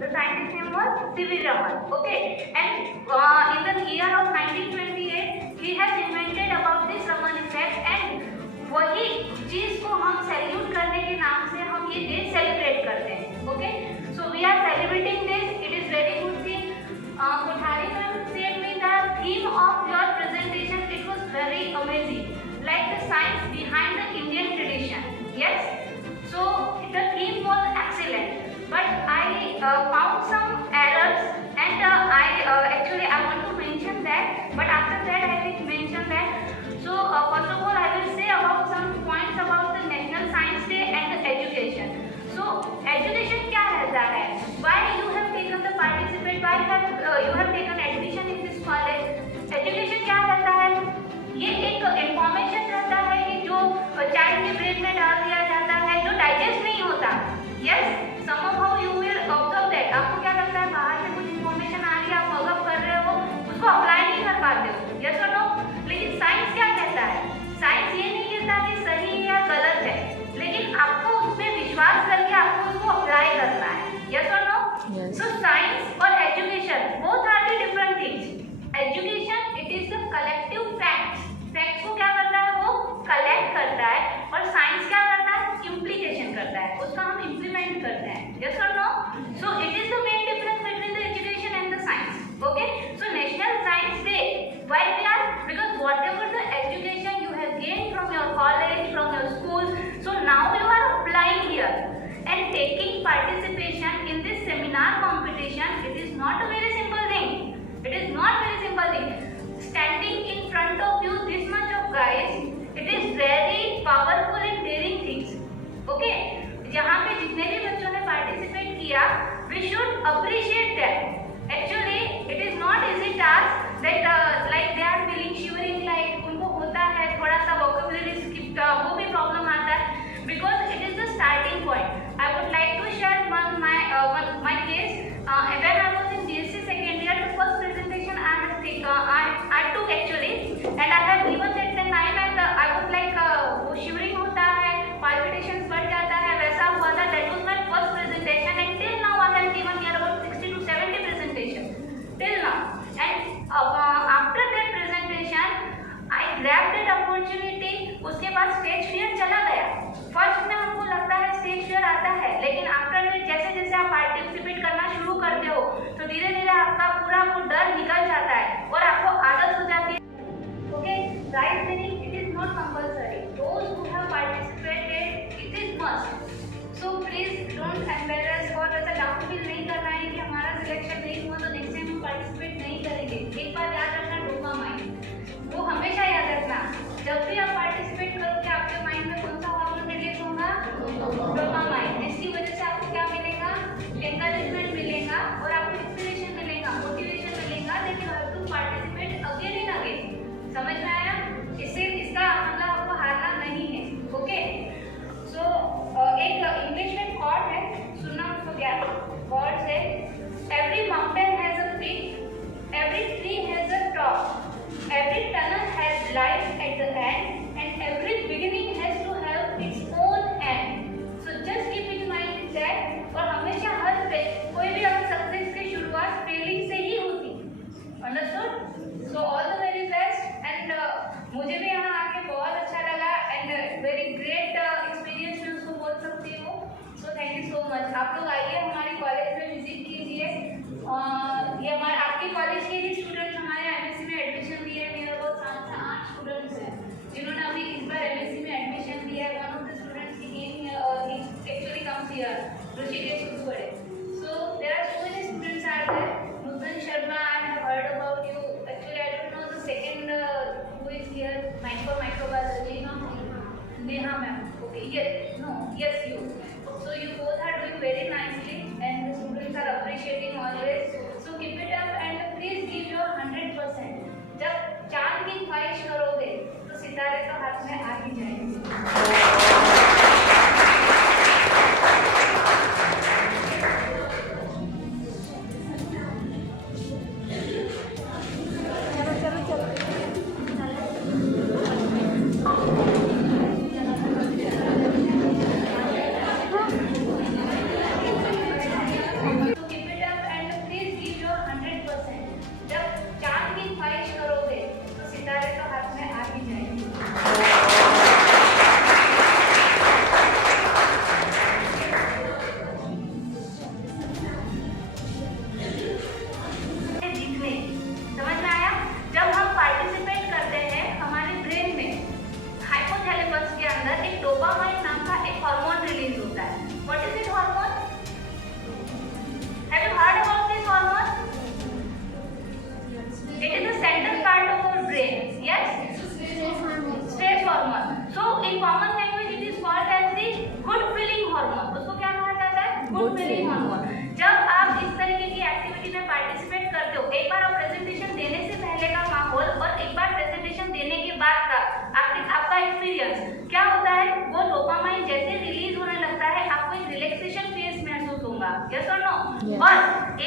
The scientist name was C.V. Raman. Okay, and in the year of 1928, he has invented about this Raman effect, and वही चीज को हम सैल्यूट करने के नाम से हम ये डे सेलिब्रेट करते हैं. Okay, so we are celebrating this. It is very good thing. Kothari ma'am said me the theme of your presentation, it was very amazing, like the science behind the Indian tradition. Yes, so the theme was excellent, but I found some errors, and I want to mention that, but after that I will mention that. So first of all I will say about some points about the National Science Day and the education. So education क्या रहता है? Why you have taken the participate? Why you have taken admission in this college? Education क्या रहता है? ये एक information रहता है कि जो चाइल्ड के ब्रेन में डाल दिया जाता है, जो डाइजेस्ट नहीं होता. Yes, somehow you will observe that. आपको क्या लगता है बाहर से कुछ information आ रही है, आप अगर कर रहे हो, उसको अप्लाई नहीं कर पाते हो. Yes or no? लेकिन साइंस क्या कहता है? साइंस ये नहीं कहता कि सही या गलत है, लेकिन आपको उसमें विश्वास करके आपको उसको अप्लाई करना है. Yes or no? Yes. So science और education both are the different things. Education it is the collective facts. Facts को क्या करता है? वो कलेक्ट करता है, और साइंस क्या करता है? इम्प्लीकेशन करता है, उसका हम इम्प्लीमेंट करते हैं. Yes or no? So it is the main difference between the education and the science. Okay? So National Science Day. Why we are? Because whatever the education you have gained from your college, from your school, so now you are applying here and taking participation in this seminar competition. It is not a very simple thing. It is not very simple thing. Standing in front of you, this much of guys, it is very powerful and daring things. Okay? यहाँ पे जितने भी बच्चों ने participate किया, we should appreciate them. Actually, it is not easy task that like they are feeling shivering, like उनको होता है थोड़ा सा vocabulary skip, वो भी problem आता है, because it is the starting point. I would like to share my case. When I was in BSc second year, the first presentation I took actually, and I have given at the time, and I was like वो shivering होता है, palpitations बढ़ जाता है, वैसा हुआ था. That was my first presentation, and till now I have given here about 60 to 70 presentation till now. And after that presentation, I grabbed that opportunity. उसके बाद स्टेज फियर चला गया. फर्स्ट में हमको लगता है स्टेज फियर आता है, लेकिन आफ्टर दैट जैसे जैसे आप पार्टिसिपेट करना शुरू करते हो, तो धीरे धीरे आपका पूरा वो डर निकल जाता है और आपको आदत हो जाती है. Okay, right meaning it is not compulsory. Those who have participated it is must. So please don't embarrass और ऐसा डाउट फील नहीं करना है कि हमारा सिलेक्शन नहीं हुआ तो नेक्स्ट टाइम हम पार्टिसिपेट नहीं करेंगे. एक बार याद रखना, डोपामाइन, वो हमेशा याद रखना. जब भी आप पार्टिसिपेट करोगे आपके माइंड में कौन सा हार्मोन रिलीज होगा? डोपामाइन. इसकी वजह से आपको क्या मिलेगा? एनकरेजमेंट मिलेगा और आपको इंस्पिरेशन मिलेगा, मोटिवेशन मिलेगा, that you have to participate again and again. Good feeling on हुआ। जब आप इस तरीके की एक्टिविटी में पार्टिसिपेट करते हो, एक बार आप प्रेजेंटेशन देने से पहले का माहौल और एक बार प्रेजेंटेशन देने के बाद का आपका एक्सपीरियंस क्या होता है, वो डोपामाइन जैसे रिलीज होने लगता है, आपको एक रिलैक्सेशन फेज महसूस होगा। यस और नो? और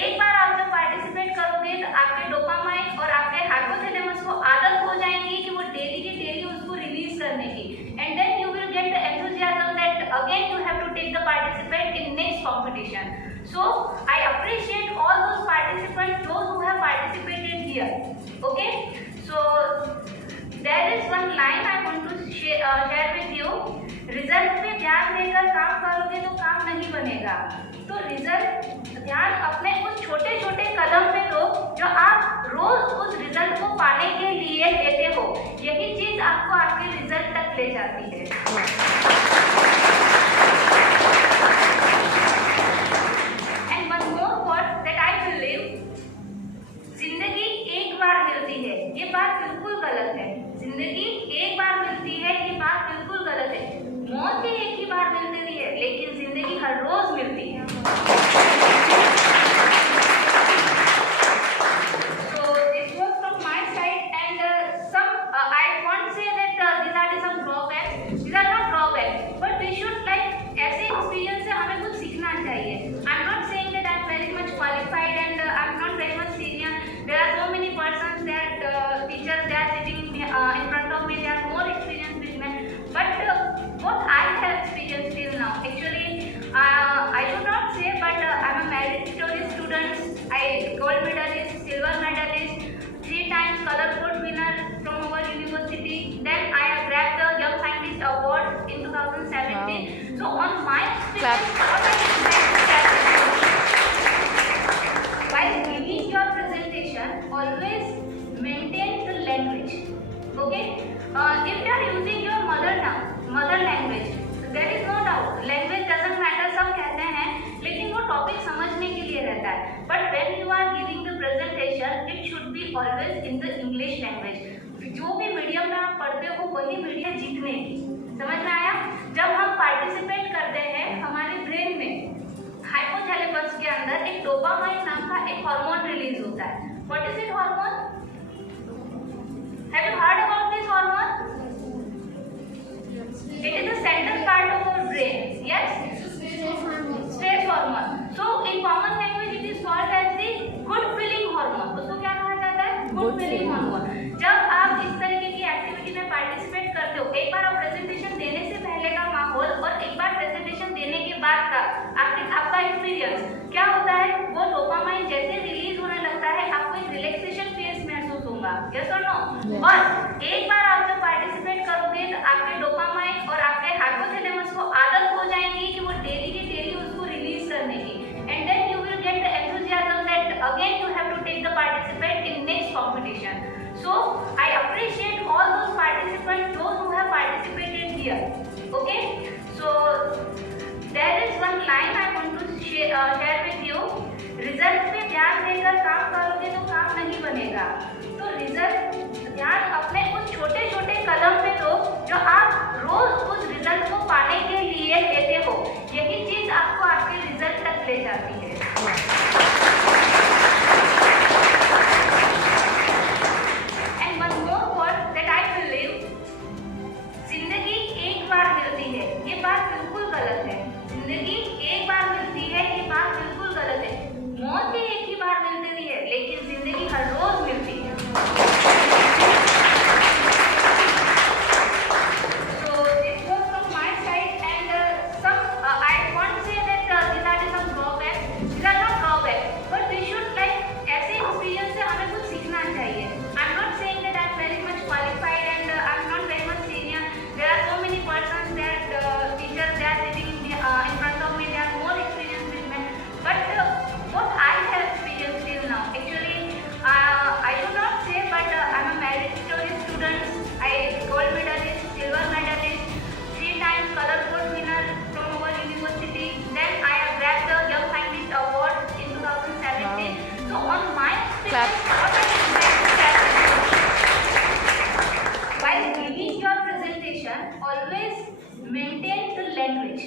एक बार आप जब पार्टिसिपेट करोगे तो आपके डोपामाइन और आपके हाइपोथैलेमस को आदत हो जाएगी कि वो डेली के डेली उसको रिलीज करने की, and then you will get the enthusiasm that again you have to take the participant in next competition. So I appreciate all those participants, those who have participated here. Okay, so there is one line I want to share with you. Result पे ध्यान देकर काम करोगे तो काम नहीं बनेगा। तो रिजल्ट ध्यान अपने उस छोटे छोटे कदम पे दो जो आप रोज उस रिजल्ट को पाने के लिए लेते हो, यही चीज आपको आपके रिजल्ट तक ले जाती है। And one more word that I believe, जिंदगी एक बार मिलती है, ये बात बिल्कुल गलत है। जिंदगी एक बार मिलती है, ये बात बिल्कुल गलत है। मौत भी एक ही बार मिलती है, लेकिन जिंदगी हर रोज मिलती है। So this was from my side, and I won't say that these are some drawbacks. These are not drawbacks, but we should ऐसे experience से हमें कुछ सीखना चाहिए। I'm not saying that I'm very much qualified and I'm not very much senior. There are so many persons that teachers they are sitting in front of me, they are more experienced with me, but what I have experienced till now, actually I should not say, but I'm a meritorious student. I gold medalist, silver medalist, 3 times color code winner from our university. Then I have grabbed the Young Scientist Award in 2017. Wow. So on my experience, what I can while giving your presentation, always maintain the language. Okay? If you are using your mother language, there is no doubt. Language doesn't matter, सब कहते हैं, लेकिन वो टॉपिक समझने के लिए रहता है। But when you are giving the presentation, it should be always in the English language. जो भी मीडियम में आप पढ़ते हो वही मीडियम जीतने की। समझ में आया? जब हम पार्टिसिपेट करते हैं, हमारे ब्रेन में हाइपोथैलेमस के अंदर एक डोपामाइन नाम का एक हार्मोन रिलीज होता है। What is it hormone? Have you heard about this hormone? It is the central part of our brain. Yes? Stress hormone. So in common language it is called as the good feeling hormone. उसको क्या कहा जाता है? Good feeling hormone. जब आप इस तरीके की एक्टिविटी में पार्टिसिपेट करते हो, एक बार आप प्रेजेंटेशन देने से पहले का माहौल और एक बार प्रेजेंटेशन देने के बाद का आपका एक्सपीरियंस क्या होता है, वो डोपामाइन जैसे रिलीज होने लगता है, आपको एक रिलैक्सेशन फेज महसूस होगा। यस और नो? और एक बार आप जब पार्टिसिपेट करोगे तो आपके डोपामाइन और आपके हाइपोथैलेमस को आदत हो जाएगी कि वो डेली के डेली उसको रिलीज करने की, and then you will get the enthusiasm that again you have to take the participant in next competition. So I appreciate all those participants, those who have participated here. Okay, so there is one line I want to share with you. Result पे ध्यान देकर काम करोगे तो काम नहीं बनेगा। तो रिजल्ट ध्यान अपने उस छोटे छोटे कदम पे दो जो आप रोज उस रिजल्ट को पाने के लिए लेते हो, यही चीज आपको आपके रिजल्ट तक ले जाती है। And one more word that I believe, जिंदगी एक बार मिलती है, ये बात बिल्कुल गलत है। जिंदगी एक बार मिलती है, ये बात बिल्कुल गलत है। मौत भी एक ही बार मिलती है, लेकिन जिंदगी हर रोज मिलती है। So this was from my side, and I won't say that these are some drawbacks. These are not drawbacks, but we should ऐसे experience से हमें कुछ सीखना चाहिए। I'm not saying that I'm very much qualified and I'm not very much senior. There are so many persons that teachers they are sitting in front of me, they are more experienced with me, but what I have experienced till now, actually I should not say, but I'm a meritorious student. I gold medalist, silver medalist, 3 times color code winner from our university. Then I have grabbed the Young Scientist Award in 2017. Wow. So on my experience, what I can while giving your presentation, always maintain the language.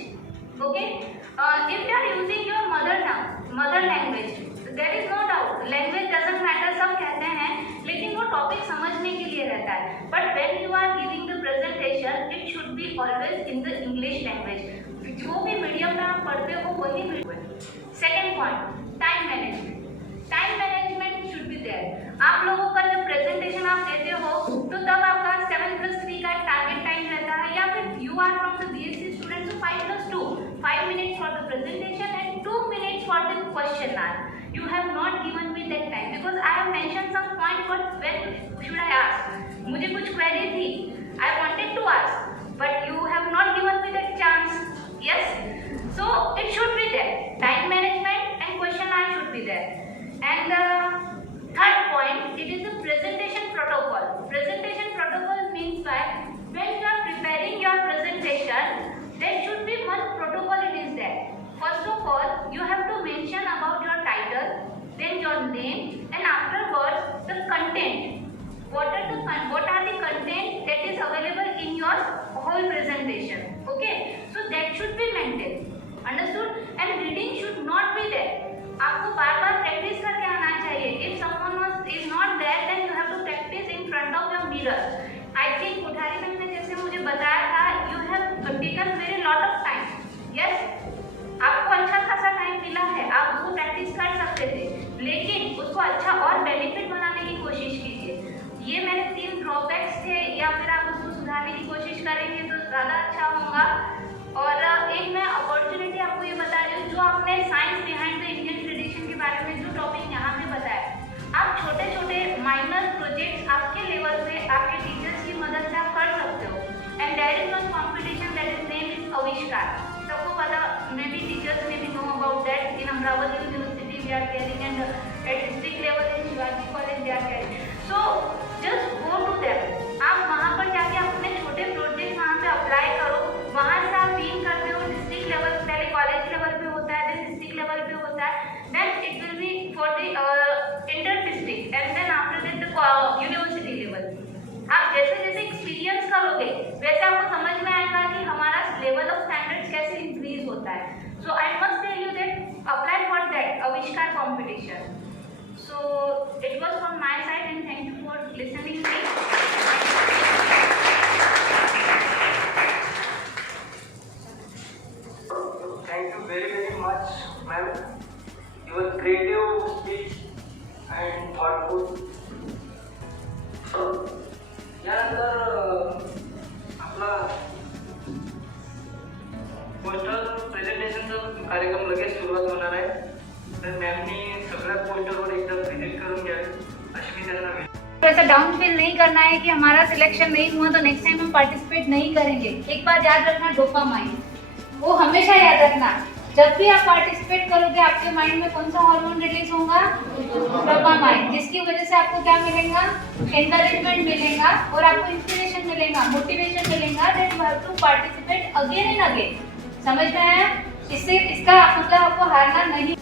Okay, if you are using your mother language, there is no doubt language doesn't matter, सब कहते हैं, लेकिन वो टॉपिक समझने के लिए रहता है. But when you are giving the presentation, it should be always in the English language. जो भी मीडियम में आप पढ़ते हो वही medium. Second point, time management. Time management should be there. आप लोगों का जब प्रेजेंटेशन आप देते हो तो तब आपका 7+3 का टारगेट टाइम रहता है, या फिर you are from the BSc student, so 5+2, 5 minutes for the presentation and 2 minutes for the question hour. You have not given me that time because I have mentioned some point, but when should I ask? मुझे कुछ query थी, I wanted to ask, but you have not given me that chance. Yes, so it should be there. Time management and question hour should be there. And third point, it is the presentation protocol. Presentation protocol means that when you are preparing your presentation, there should be one protocol. It is there. First of all, you have to mention about your title, then your name, and afterwards the content. What are the content that is available in your whole presentation? Okay, so that should be maintained. Understood? And reading should not be there. आपको बार-बार प्रैक्टिस करके आना चाहिए. If someone is not there, then you have to practice in front of your mirror. I think Kothari मैम ने जैसे मुझे बताया था, you have taken very lot of time. Yes, आपको अच्छा खासा टाइम मिला है, आप उसको प्रैक्टिस कर सकते थे, लेकिन उसको अच्छा और बेनिफिट बनाने की कोशिश कीजिए. ये मेरे 3 ड्रॉबैक्स थे, या फिर आप उसको सुधारने की कोशिश करेंगे तो ज़्यादा अच्छा होगा. और एक मैं अपॉर्चुनिटी आपको ये बता रही हूँ, जो आपने science behind the Indian tradition के बारे में जो टॉपिक यहाँ पे बताया, आप छोटे छोटे माइनर प्रोजेक्ट्स आपके लेवल पे आपके टीचर्स की मदद से आप कर सकते हो. And there is one competition that is name is Avishkar. सबको पता, may be teachers may be know about that. In Amravati university we are carrying, and at district level in Shivaji college we are carrying. So just go to there. आप वहाँ पर जाके अपने छोटे प्रोजेक्ट वहाँ पे अप्लाई करो. वहाँ से आप विन करते हो डिस्ट्रिक्ट लेवल, पहले कॉलेज लेवल पे होता है, देन डिस्ट्रिक्ट लेवल पे होता है, then it will be for the inter district, and then after that the university level. आप जैसे जैसे एक्सपीरियंस करोगे वैसे आपको समझ में आएगा कि हमारा लेवल ऑफ स्टैंडर्ड्स कैसे इंक्रीज होता है. So I must tell you that apply for that Avishkar competition. So it was from my side, and thank you for listening me. Thank you very much, ma'am. Your creative speech and thoughtful. यानंतर आपला पोस्टर प्रेझेंटेशनचा कार्यक्रम लगेच सुरुवात होणार आहे. तर मॅमनी सगळ्या पोस्टरवर एकदा व्हिजिट करून घ्यावी अशी मी त्यांना विनंती. ऐसा डाउन फील नहीं करना है कि हमारा सिलेक्शन नहीं हुआ तो नेक्स्ट टाइम हम पार्टिसिपेट नहीं करेंगे. एक बार याद रखना, डोपामाइन, वो हमेशा याद रखना. जब भी आप पार्टिसिपेट करोगे आपके माइंड में कौन सा हार्मोन रिलीज होगा? डोपामाइन, जिसकी वजह से आपको क्या मिलेगा? एनकरेजमेंट मिलेगा और आपको इंस्पिरेशन मिलेगा, मोटिवेशन मिलेगा that you have to participate again and again. समझ में आया? इससे इसका मतलब आपको हारना नहीं.